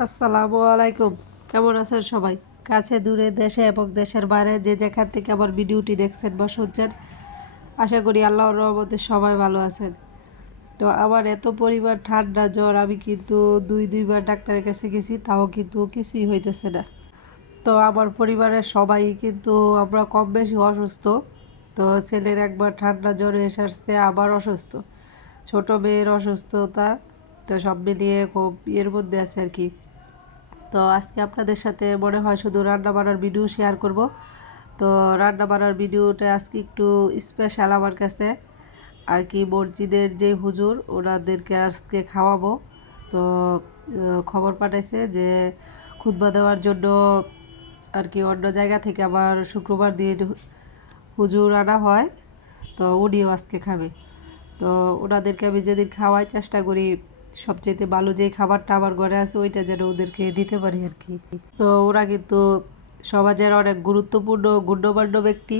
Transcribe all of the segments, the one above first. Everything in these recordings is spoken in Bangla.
আসসালামু আলাইকুম। কেমন আছেন সবাই? কাছে, দূরে, দেশে এবং দেশের বাইরে যে যেখান থেকে আমার ভিডিওটি দেখছেন বা শুনছেন, আশা করি আল্লাহর রহমতে সবাই ভালো আছেন। তো আমার এত পরিমাণ ঠান্ডা, জ্বর, আমি কিন্তু দুই, দুইবার ডাক্তারের কাছে গেছি, তাও কিন্তু কিছুই হইতেছে না। তো আমার পরিবারের সবাই কিন্তু আমরা কম বেশি অসুস্থ। তো ছেলের একবার ঠান্ডা জ্বর এসে আসছে, আবার অসুস্থ। ছোট মেয়ের অসুস্থতা তো সব মিলিয়ে খুব ইয়ের মধ্যে আছে আর কি। তো আজকে আপনাদের সাথে মনে হয় শুধু রান্না বান্নার ভিডিও শেয়ার করব। তো রান্না বান্নার ভিডিওটা আজকে একটু স্পেশাল আমার কাছে। আর কি মসজিদের যে হুজুর, ওনাদেরকে আজকে খাওয়াবো। তো খবর পাঠাইছে যে খুদবা দেওয়ার জন্য আর কি অন্য জায়গা থেকে আবার শুক্রবার দিয়ে হুজুর আনা হয়। তো উনিও আজকে খাবে। তো ওনাদেরকে আমি যেদিন খাওয়াই চেষ্টা করি সবচেয়ে ভালো যে খাবারটা আমার ঘরে আছে, ওইটা যেন ওদেরকে দিতে পারি আর কি। তো ওরা কিন্তু সমাজের অনেক গুরুত্বপূর্ণ, গণ্যমান্য ব্যক্তি।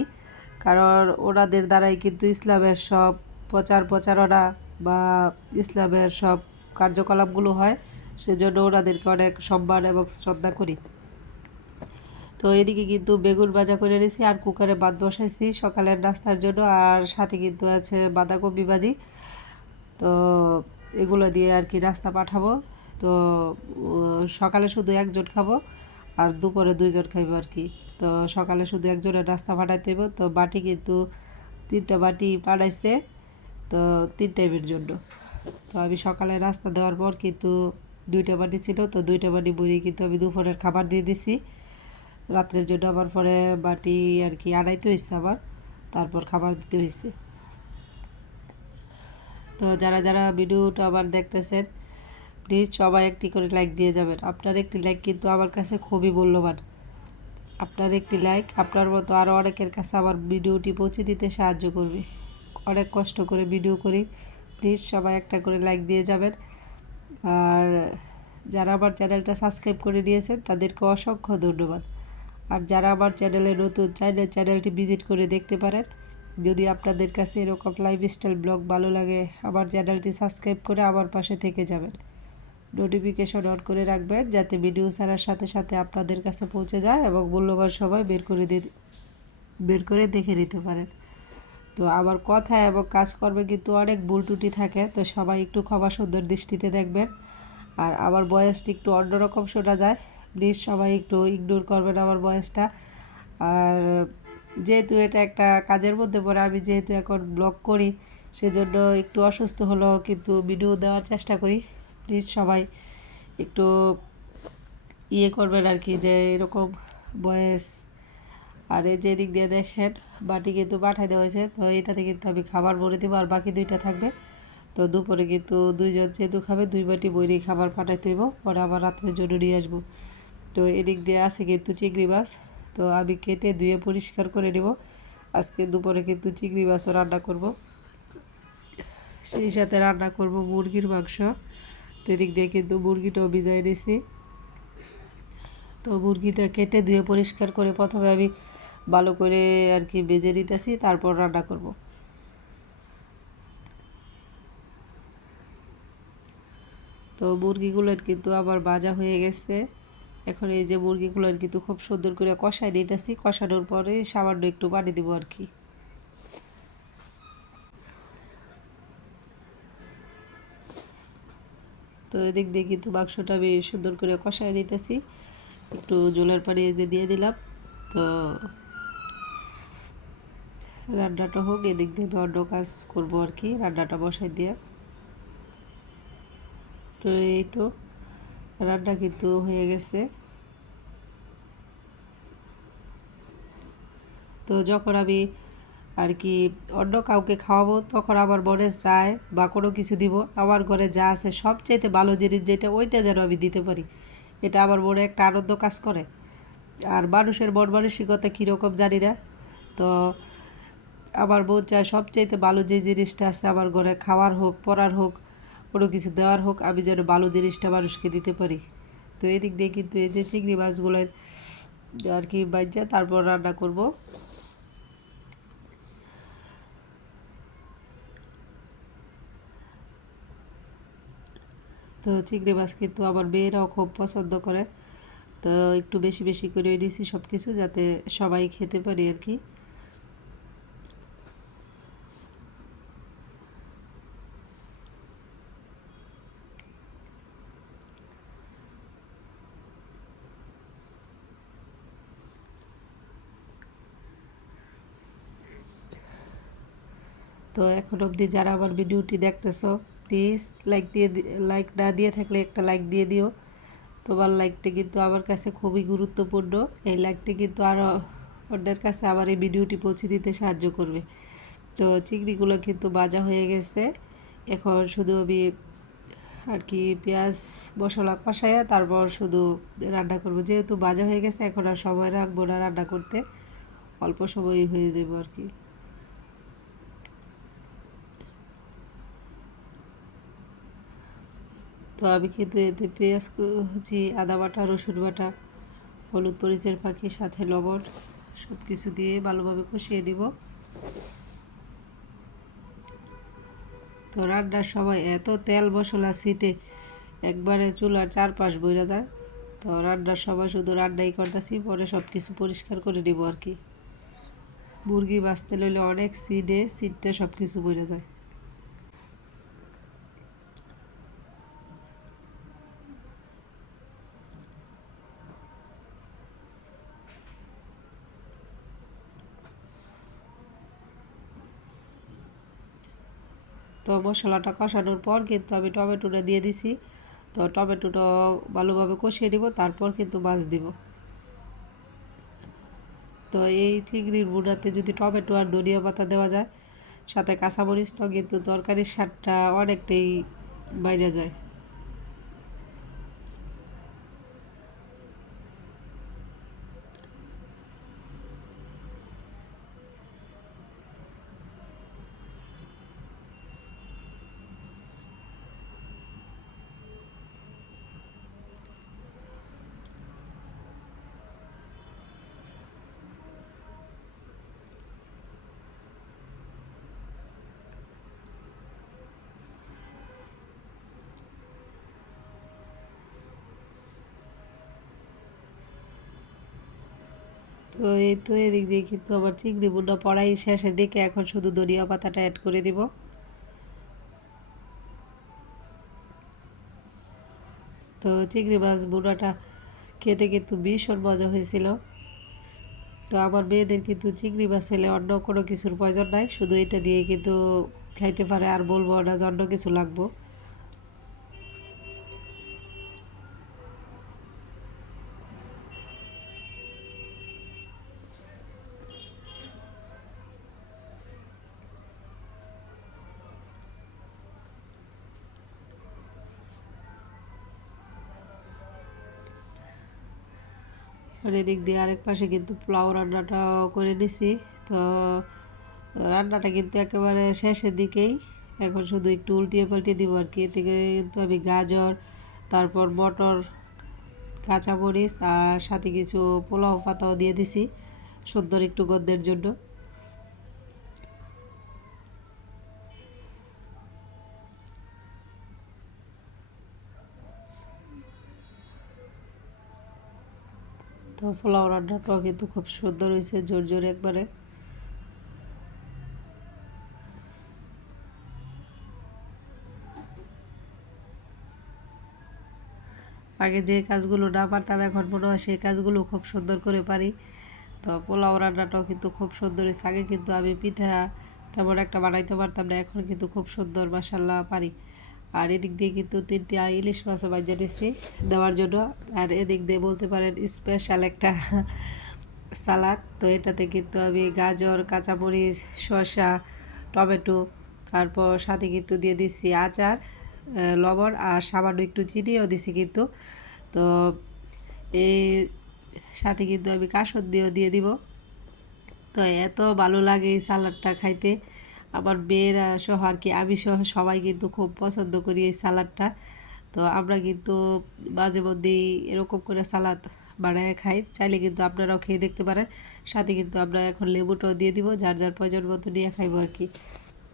কারণ ওনাদের দ্বারাই কিন্তু ইসলামের সব প্রচার প্রচারণা বা ইসলামের সব কার্যকলাপগুলো হয়। সেজন্য ওনাদেরকে অনেক সম্মান এবং শ্রদ্ধা করি। তো এদিকে কিন্তু বেগুন ভাজা করে নিয়েছি আর কুকারে ভাত বসাইছি সকালের নাস্তার জন্য। আর সাথে কিন্তু আছে বাঁধাকপি ভাজি। তো এগুলো দিয়ে আর কি রাস্তা পাঠাবো। তো সকালে শুধু একজন খাব আর দুপুরে দুইজন খাইবো আর কি। তো, সকালে শুধু একজনের রাস্তা পাঠাইতে হইব। তো, বাটি কিন্তু তিনটা বাটি পাঠাইছে তো তিন টাইমের জন্য। তো, আমি সকালে রাস্তা দেওয়ার পর কিন্তু দুইটা বাটি ছিল। তো, দুইটা বাটি বড়ি কিন্তু আমি দুপুরের খাবার দিয়ে দিছি। রাত্রের জন্য আবার পরে বাটি আর কি আড়াইতে হয়েছে আবার। তারপর খাবার দিতে হয়েছে তো যারা যারা ভিডিওটা আবার দেখতেছেন প্লিজ সবাই একটি করে লাইক দিয়ে যাবেন। আপনার একটি লাইক কিন্তু আমার কাছে খুবই মূল্যবান। আপনার একটি লাইক আপনার মতো আরও অনেকের কাছে আমার ভিডিওটি পৌঁছে দিতে সাহায্য করবে। অনেক কষ্ট করে ভিডিও করি। প্লিজ সবাই একটা করে লাইক দিয়ে যাবেন। আর যারা আমার চ্যানেলটা সাবস্ক্রাইব করে নিয়েছেন, তাদেরকে অসংখ্য ধন্যবাদ। আর যারা আমার চ্যানেলে নতুন, চাইলে চ্যানেলটি ভিজিট করে দেখতে পারেন। যদি আপনাদের কাছে এরকম লাইফস্টাইল ব্লগ ভালো লাগে, আমার চ্যানেলটি সাবস্ক্রাইব করে আমার পাশে থেকে যাবেন। নোটিফিকেশন অন করে রাখবেন, যাতে ভিডিও ছাড়ার সাথে সাথে আপনাদের কাছে পৌঁছে যায় এবং মূল্যবান সময় বের করে দিয়ে বের করে দেখে নিতে পারেন। তো আমার কথা এবং কাজকর্মে কিন্তু অনেক ভুল ত্রুটি থাকে, তো সবাই একটু ক্ষমা সুন্দর দৃষ্টিতে দেখবেন। আর আমার বয়সটা একটু অন্যরকম শোনা যায় প্লিজ সবাই একটু ইগনোর করবেন আমার বয়সটা। আর যেহেতু এটা একটা কাজের মধ্যে পড়ে, আমি যেহেতু এখন ব্লগ করি, সেজন্য একটু অসুস্থ হলেও কিন্তু ভিডিও দেওয়ার চেষ্টা করি। প্লিজ সবাই একটু ইয়ে করবেন আর কি, যে এরকম বয়স। আর এই যে দিক দিয়ে দেখেন, বাটি কিন্তু পাঠাই দেওয়া হয়েছে, তো এটাতে কিন্তু আমি খাবার ভরে দেবো, আর বাকি দুইটা থাকবে। তো দুপুরে কিন্তু দুইজন যেহেতু খাবে, দুই বাটি বইরি খাবার পাঠাইতে হইব, পরে আবার রাত্রের জন্য নিয়ে আসব। তো এদিক দিয়ে আছে কিন্তু চিংড়ি মাছ। তো আমি কেটে ধুয়ে পরিষ্কার করে নেব। আজকে দুপুরে কিন্তু চিংড়ি মাছও রান্না করব। সেই সাথে রান্না করব মুরগির মাংস। তো এদিক দিয়ে কিন্তু মুরগিটাও ভিজাই নিছি। তো মুরগিটা কেটে ধুয়ে পরিষ্কার করে প্রথমে আমি ভালো করে আর কি বেজে নিতেছি, তারপর রান্না করব। তো মুরগিগুলোর কিন্তু আবার ভাজা হয়ে গেছে। এখন এই যে মুরগিগুলোর কিন্তু খুব সুন্দর করে কষাই নিতেছি, কষানোর পরে সামান্য একটু পানি দেবো আর কি। তো এদিক দিয়ে কিন্তু মাংসটা আমি সুন্দর করে কষাই নিতেছি। একটু জলের পানি যে দিয়ে দিলাম। তো রান্নাটা হোক, এদিক দিয়ে আমি অন্য কাজ করব আর কি, রান্নাটা বসাই দিয়ে। তো এই তো। রান্না কিন্তু হয়ে গেছে। তো যখন আমি আর কি অন্য কাউকে খাওয়াবো, তখন আমার মনে চায় বা কোনো কিছু দিব, আমার ঘরে যা আছে সবচাইতে ভালো জিনিস যেটা ওইটা যেন আমি দিতে পারি। এটা আমার মনে একটা আনন্দ কাজ করে। আর মানুষের মন মানসিকতা কীরকম জানি না। তো আমার মন চায় সবচাইতে ভালো যে জিনিসটা আছে আমার ঘরে খাওয়ার হোক পরার হোক কোনো কিছু দেওয়ার হোক, আমি যেন ভালো জিনিসটা মানুষকে দিতে পারি। তো এদিক দিয়ে কিন্তু এই যে চিংড়ি মাছগুলোর আর কি বাজ্যা তারপর রান্না করব। তো চিংড়ি মাছ কিন্তু আমার মেয়েরাও খুব পছন্দ করে। তো একটু বেশি বেশি করে নিয়েছি সব কিছু যাতে সবাই খেতে পারি আর কি। তো এখন অবধি যারা আমার ভিডিওটি দেখতেছো প্লিজ লাইক দিয়ে লাইক না দিয়ে থাকলে একটা লাইক দিয়ে দিও। তোমার লাইকটি কিন্তু আমার কাছে খুবই গুরুত্বপূর্ণ। এই লাইকটি কিন্তু আরও অন্যের কাছে আমার এই ভিডিওটি পৌঁছে দিতে সাহায্য করবে। তো চিংড়িগুলো কিন্তু বাজা হয়ে গেছে। এখন শুধু আমি আর কি পেঁয়াজ মশলা কষাইয়া তারপর শুধু রান্না করব। যেহেতু বাজা হয়ে গেছে, এখন আর সময় রাখব না রান্না করতে। অল্প সময়ই হয়ে যাব আর কি। তো আমি কিন্তু এতে পেঁয়াজ, কুচি, আদা বাটা, রসুন বাটা, হলুদ মরিচের পাখি, সাথে লবণ সব কিছু দিয়ে ভালোভাবে কষিয়ে দিব তো রান্নার সময় এত তেল মশলা ছিটে, একবারে চুলার চারপাশ বইরা যায়। তো রান্নার সময় শুধু রান্নাই করতেছি, পরে সব কিছু পরিষ্কার করে নিব আর কি। মুরগি বাঁচতে লইলে অনেক সিডে সিটটা সব কিছু বইরা যায়। তো মশলাটা কষানোর পর কিন্তু আমি টমেটোটা দিয়ে দিছি। তো টমেটোটা ভালোভাবে কষিয়ে নিব, তারপর কিন্তু মাছ দিব। তো এই চিংড়ির বুনাতে যদি টমেটো আর ধনিয়া পাতা দেওয়া যায়, সাথে কাঁচামরিচ তো কিন্তু তরকারির স্বাদটা অনেকটাই বাইরে যায়। তো এই তো এদিক দিয়ে কিন্তু আমার চিংড়ি বুনা পড়াই শেষের দিকে এখন শুধু ধনিয়া পাতাটা অ্যাড করে দিব। তো চিংড়ি মাছ বুনাটা খেতে কিন্তু ভীষণ মজা হয়েছিল। তো আমার মেয়েদের কিন্তু চিংড়ি মাছ হলে অন্য কোনো কিছুর প্রয়োজন নাই, শুধু এটা দিয়ে কিন্তু খাইতে পারে, আর বলব না যে অন্য কিছু লাগবো। আর এদিক দিয়ে আরেক পাশে কিন্তু পোলাও রান্নাটাও করে নিছি। তো, রান্নাটা কিন্তু একেবারে শেষের দিকেই। এখন শুধু একটু উল্টিয়ে পাল্টিয়ে দিব আর কি। এতে কিন্তু আমি গাজর, তারপর মটর, কাঁচামরিচ আর সাথে কিছু পোলাও পাতাও দিয়ে দিছি, সুন্দর একটু গদ্যের জন্য। পোলাও রান্নাটাও কিন্তু খুব সুন্দর হয়েছে, জোর জোর একবারে। আগে যে কাজগুলো না পারতাম, এখন মনে হয় সেই কাজগুলো খুব সুন্দর করে পারি। তো পোলাও রান্নাটাও কিন্তু খুব সুন্দর হয়েছে। আগে কিন্তু আমি পিঠা তেমন একটা বানাইতে পারতাম না, এখন কিন্তু খুব সুন্দর মাসাল্লাহ পারি। আর এদিক দিয়ে কিন্তু তিনটি ইলিশ মাছও বাজিয়ে নিয়েছি দেওয়ার জন্য। আর এদিক দিয়ে বলতে পারেন স্পেশাল একটা সালাদ। তো এটাতে কিন্তু আমি গাজর, কাঁচামরিচ, শসা, টমেটো, তারপর সাথে কিন্তু দিয়ে দিছি আচার লবণ আর সামান্য একটু চিনিও দিছি কিন্তু। তো এই সাথে কিন্তু আমি কাসর দিয়েও দিয়ে দিব। তো এত ভালো লাগে এই সালাডটা খাইতে। আমার মেয়েরা সহ আর কি, আমি সহ সবাই কিন্তু খুব পছন্দ করি এই সালাডটা তো আমরা কিন্তু মাঝে মধ্যেই এরকম করে সালাদ বানায় খাই। চাইলে কিন্তু আপনারাও খেয়ে দেখতে পারেন। সাথে কিন্তু আমরা এখন লেবুটাও দিয়ে দিব, যার যার প্রয়োজন মতো নিয়ে খাইবো আর কি।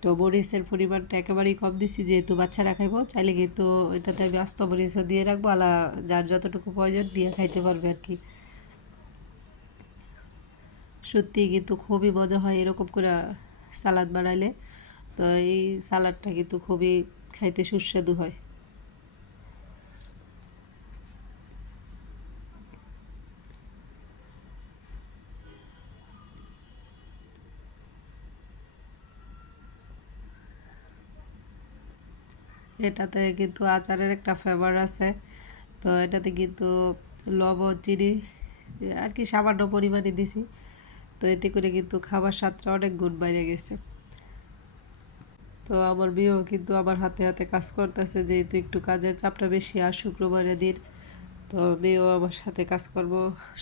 তো মরিচের পরিমাণটা একেবারেই কম দিছি, যেহেতু বাচ্চারা খাইবো, চাইলে কিন্তু এটাতে আমি আস্ত মরিচও দিয়ে রাখব, আলা যার যতটুকু প্রয়োজন দিয়ে খাইতে পারবে আর কি। সত্যি কিন্তু খুবই মজা হয় এরকম করে সালাদ বানাইলে, তো এই সালাদটা কিন্তু খুবই খাইতে সুস্বাদু হয়। এটাতে কিন্তু আচারের একটা ফ্লেভার আছে, তো এটাতে কিন্তু লবণ, চিনি, আর কি সামান্য পরিমাণে দিছি। তো এতে করে কিন্তু খাবার স্বাদটা অনেক গুণ বাইরে গেছে। তো আমার মেয়েও কিন্তু আমার হাতে হাতে কাজ করতেছে, যেহেতু একটু কাজের চাপটা বেশি আর শুক্রবারের দিন। তো মেয়েও আমার সাথে কাজকর্ম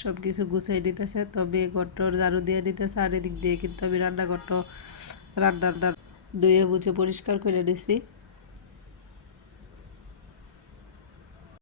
সব কিছু গুছাই নিতেছে, তো মেয়ে ঘরটোর ঝাড়ু দিয়ে নিতেছে আর এদিক দিয়ে কিন্তু আমি রান্নাঘরটা রান্নার ধুয়ে মুছে পরিষ্কার করে নিছি।